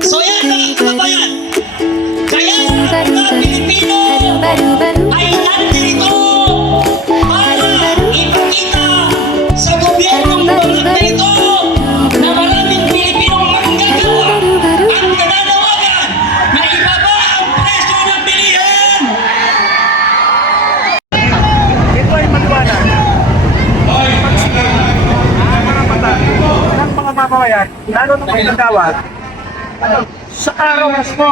So yan mga kababayan, kaya ang mga Pilipino ay nandito para ipakita sa gobyernong bangat na ito na maraming Pilipinong manggagawa ang nananawagan na ibaba ang presyo ng bilihin. Ito ay maliwanag. Ang mga mata ng mga mamamayan, lalo ng mga nagawad, sa araw mismo.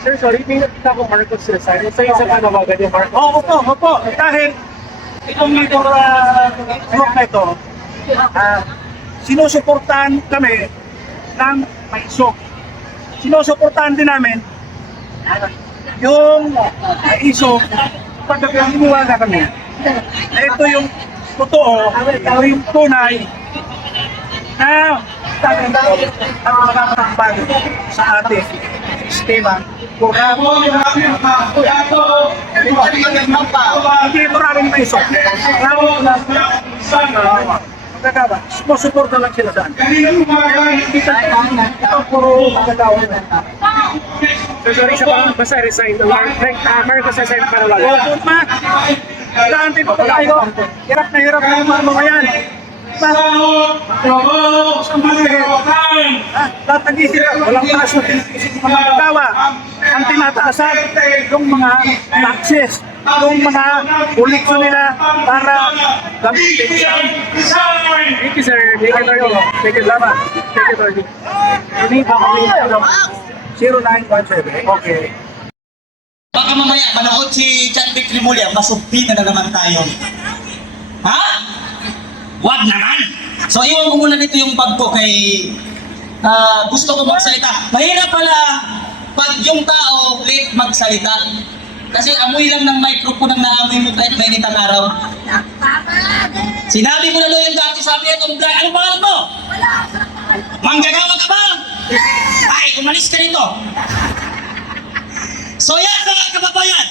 Sir, sorry, may nakita ko Marcos resign. Sa isang nanawagan yung Marcos. Opo. Dahil itong leader group na ito, sinusuportahan kami ng maisok. Sinusuportahan din namin yung maisok pagkakalimuwaga kami. Ito yung totoo, ito yung tunay na ang makakapagbago sa ating sistema. Hindi maraming maisok. Magagawa, susuporta lang sila saan. Ito puro magagawa. Sorry sa basta resign. Marcos resign para wala. Dante po tayo. Hirap na yung mga mamamayan. Lahat nag-isip, walang taas na mga magagawa. Ang tinataasan, yung mga taxes, yung mga ulikso nila para gamitin sa... Thank you, sir. Thank you, Lord. Thank you, Lama. Thank you, Lord. Hindi ba kami 0917? Okay. Baka mamaya manood si Chadwick Rimulya, masugpi na naman tayo. Ha? Wag naman! So iwan ko muna dito yung bag ko kay gusto ko magsalita. Mahirap pala pag yung tao late magsalita. Kasi amoy lang ng microphone ang naamoy mo kahit mainit ang araw. Sinabi mo na doon yung dati, sabi itong blind. Anong pangalan mo? Manggagawa ka ba? Ay, umalis ka rito. So yan mga kababayan,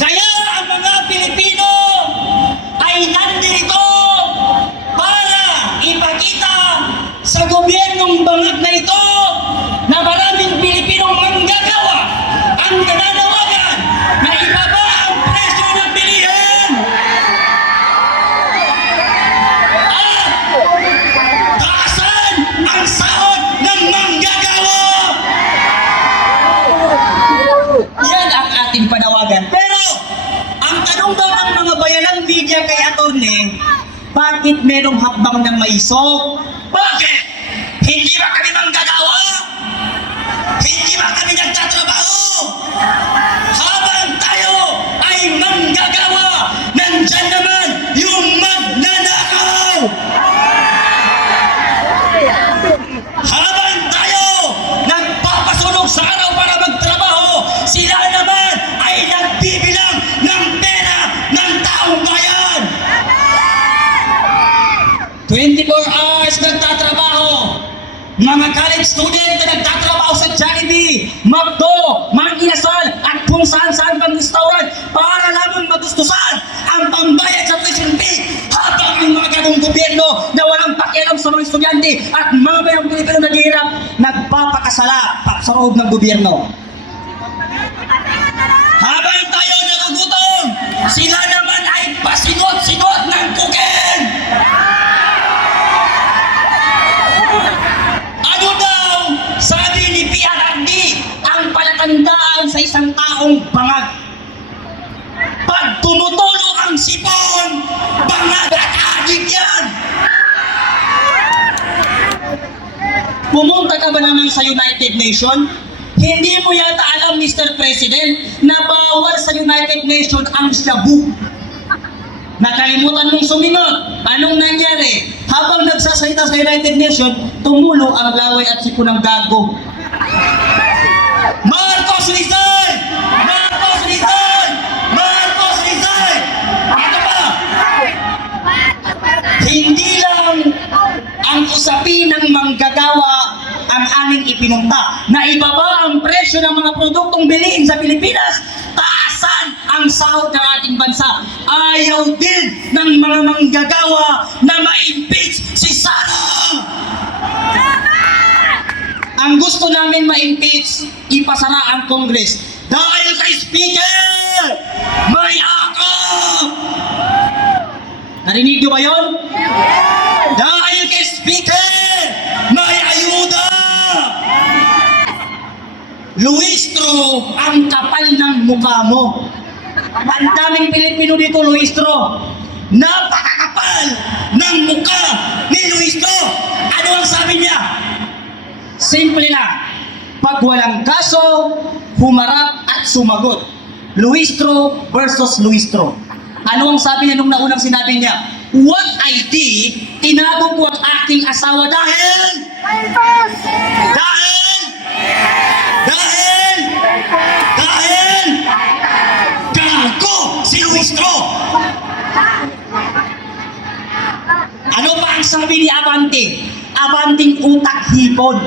kaya ang mga Pilipino ay nandito para ipakita sa gobyernong bangat na ito na maraming Pilipinong manggagawa ang nananawagan na ibaba ang presyo ng bilihin. At taasan ang sahod ng manggagawa. Yan ang ating panawagan. Pero, ang tanong daw ng mga bayanang media kay Atty. Bakit merong hakbang ng maisok? Bakit? Hindi ba kami manggagawa? Hindi ba kami nagtatrabaho? Habang tayo ay manggagawa, nandyan naman yung magnanakaw! Habang tayo nagpapasunog sa araw para magtrabaho, sila naman ay nagbibilang ng pera ng taong bayan. 24 hours nagtatrabaho. Mga college student na nagtatrabaho sa Jollibee, McDo, Mang Inasal at kung saan-saan pang restaurant para lamang magustusan ang pambayad sa tuition fee, habang yung mga gagong gobyerno na walang pakialam sa mga estudyante at mga bayang Pilipino naghihirap nagpapakasala sa loob ng gobyerno. Habang tayo nagugutom, sila naman ay pasinot-sinot ng kukin. Ano daw sabi ni PRRD ang palatandaan sa isang taong bangag? Pag tumutulo ang sipon, bangag at agit yan. Pumunta ka ba naman sa United Nations? Hindi mo yata alam, Mr. President, na bawal sa United Nations ang shabu. Nakalimutan mong sumingot. Anong nangyari? Habang nagsasalita sa United Nations, tumulo ang laway at sipon ng gago. Marcos resign! Marcos resign! Marcos resign! Ano ba? Hindi lang ang usapin ng manggagawa ang aming ipinunta na ibaba ang presyo ng mga produktong bilihin sa Pilipinas, taasan ang ang sahod ng ating bansa. Ayaw din ng mga manggagawa na ma-impeach si Sara. Ang gusto namin ma-impeach, ipasara ang Congress. Dahil kay Speaker, may akap! Narinig nyo ba yun? Dahil kay Speaker, may ayuda! Luistro, ang kapal ng mukha mo. Ang daming Pilipino dito, Luistro. Napakakapal ng mukha ni Luistro. Ano ang sabi niya? Simple lang. Pag walang kaso, humarap at sumagot. Luistro versus Luistro. Ano ang sabi niya nung naunang sinabi niya? What I did, tinago ko ang aking asawa dahil gago si Luistro. Ano pa ang sabi ni Abante? Abanting utak hipon.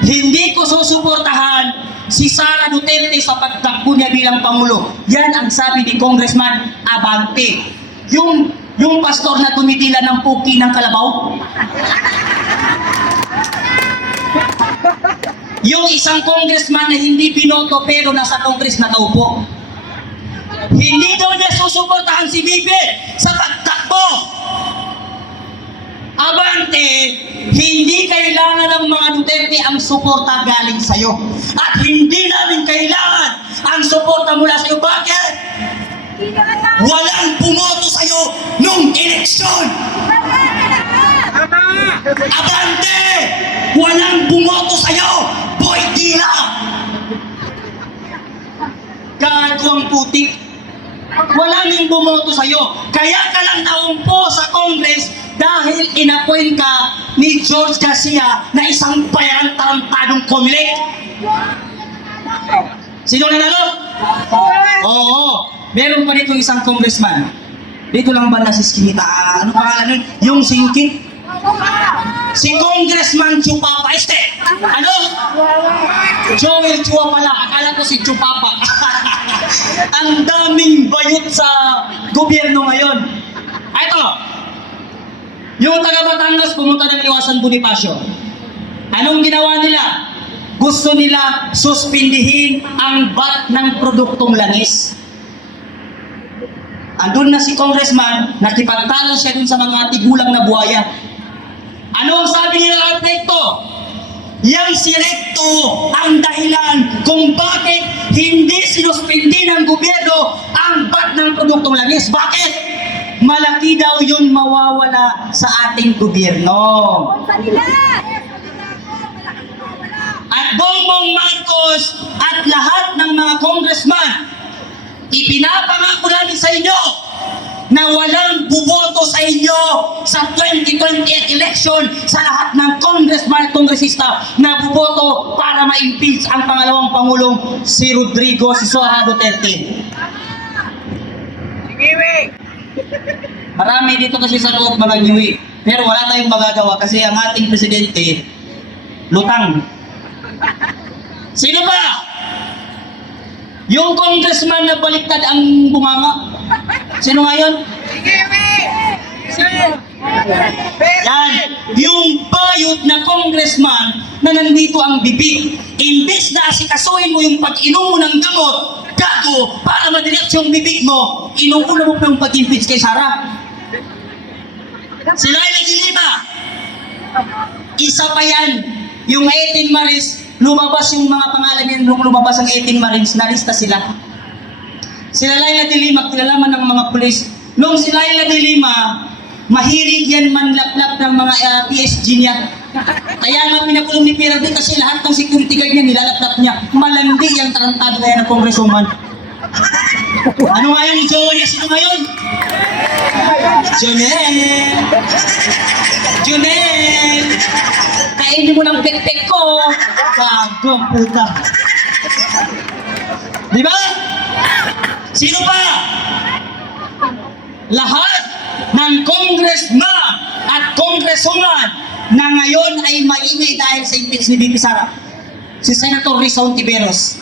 Hindi ko susuportahan si Sara Duterte sa pagtakbo niya bilang Pangulo. Yan ang sabi ni Congressman Abante. Yung pastor na tumitila ng puki ng kalabaw. Yung isang congressman na hindi binoto pero nasa Congress na taupo. Hindi daw niya susuportahan si Bibi sa pagtakbo. Abante, hindi kailangan ng mga Duterte ang suporta galing sa'yo. At hindi namin kailangan ang suporta mula sa'yo. Bakit? Walang bumoto sa'yo nung eleksyon. Abante, walang bumoto sa'yo. Boy Dila. Gago ang putik. Walang yung bumoto sa'yo. Kaya ka lang naumpo sa Congress dahil inappoint ka ni George Garcia na isang bayarang tarantadong komilik. Sino nanalo? Oo. Meron pa dito isang congressman. Dito lang ba na si Skinita? Ano pangalan nun? Yung singkit? Si Congressman Chupapa. Ano? Joel Chua pala. Akala ko si Chupapa. Ang daming bayot sa gobyerno ngayon. Ito. Yung taga Batangas pumunta ng Iwasan Bonifacio. Anong ginawa nila? Gusto nila suspindihin ang VAT ng produktong langis. Andun na si Congressman, nakipagtalo siya dun sa mga tigulang na buhaya. Ano ang sabi nila at Recto? Yang si Recto ang dahilan kung bakit hindi sinuspindi ng gobyerno ang VAT ng produktong langis. Bakit? Malaki daw yung mawawala sa ating gobyerno. At Bongbong Marcos at lahat ng mga congressman, ipinapangako namin sa inyo na walang buboto sa inyo sa 2028 election sa lahat ng congressman at kongresista na buboto para ma-impeach ang pangalawang Pangulong si Rodrigo Sara Duterte. Marami dito kasi sa loob mga ngiwi. Pero wala tayong magagawa kasi ang ating presidente, lutang. Sino ba? Yung congressman na baliktad ang bunganga. Sino nga yun? Yan. Yung bayot na congressman na nandito ang bibig. Imbes na asikasuhin mo yung pag-inom mo ng gamot, gago, para madirect yung bibig mo, inuuna mo pa yung pag-impeach kay Sara. Si Laila de Lima, isa pa yan. Yung 18 Marines, lumabas yung mga pangalan yan, nung lumabas ang 18 Marines, nalista sila. Sila Laila de Lima, kilalaman ng mga pulis. Nung si Laila de Lima, mahilig yan manlaplap ng mga PSG niya. Kaya nga pinakulong ni Pirarde kasi lahat ng security guard niya nilalaplap niya. Malandi yung tarantado na yan ng congresswoman. Ano nga yung jowa niya? Sino nga yun? Junel! Kainin mo ng pek-pek ko! Gago ang puta. Di ba? Sino pa? Lahat ng congressman at congresswoman na ngayon ay maingay dahil sa impeach ni Bibi Sara. Si Senator Rizal Tiberos.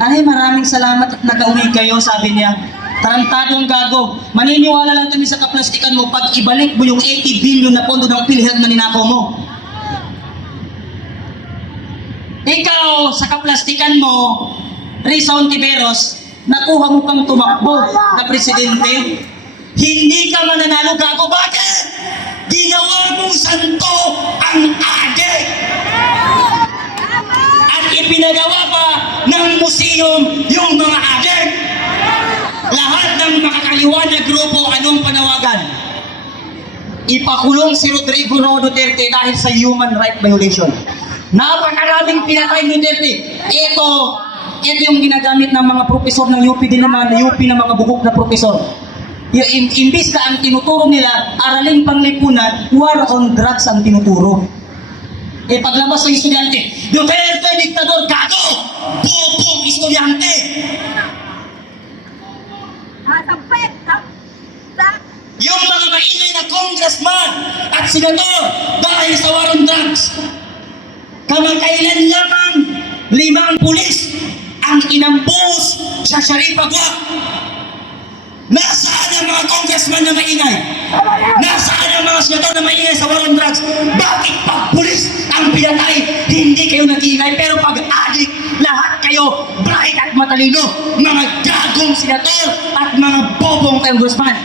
Ay, maraming salamat at nakauwi kayo, sabi niya. Tarantadong gago. Maniniwala lang kami sa kaplastikan mo pag ibalik mo yung 80 billion na pondo ng PhilHealth na ninakaw mo. Ikaw, sa kaplastikan mo, Risa Ontiveros, nakuha mo pang tumakbo na presidente. Hindi ka mananalo, gago. Bakit? Ginawa mong santo ang adik. At ipinagawa pa ng museum yung mga adik. Lahat ng makakaliwa na grupo, anong panawagan? Ipakulong si Rodrigo Duterte dahil sa human right violation. Napakaraming pinatay ni Duterte. Ito yung ginagamit ng mga profesor ng UP din naman, UP na mga bugok na profesor. Imbis na ang tinuturo nila, araling panglipunan, war on drugs ang tinuturo. Eh paglabas ng estudyante, Duterte, diktador, gago! Bobong estudyante! Yung mga maingay na congressman at senador dahil sa war on drugs. Kamakailan lamang 5 pulis ang inambus sa Sharifah. Nasaan ang mga congressman na maingay? Nasaan ang mga senador na maingay sa war on drugs? Bakit pag pulis ang pinatay, hindi kayo nag-iingay? Pero pag adik, lahat kayo bright at matalino, mga gagong senador at mga bobong congressman.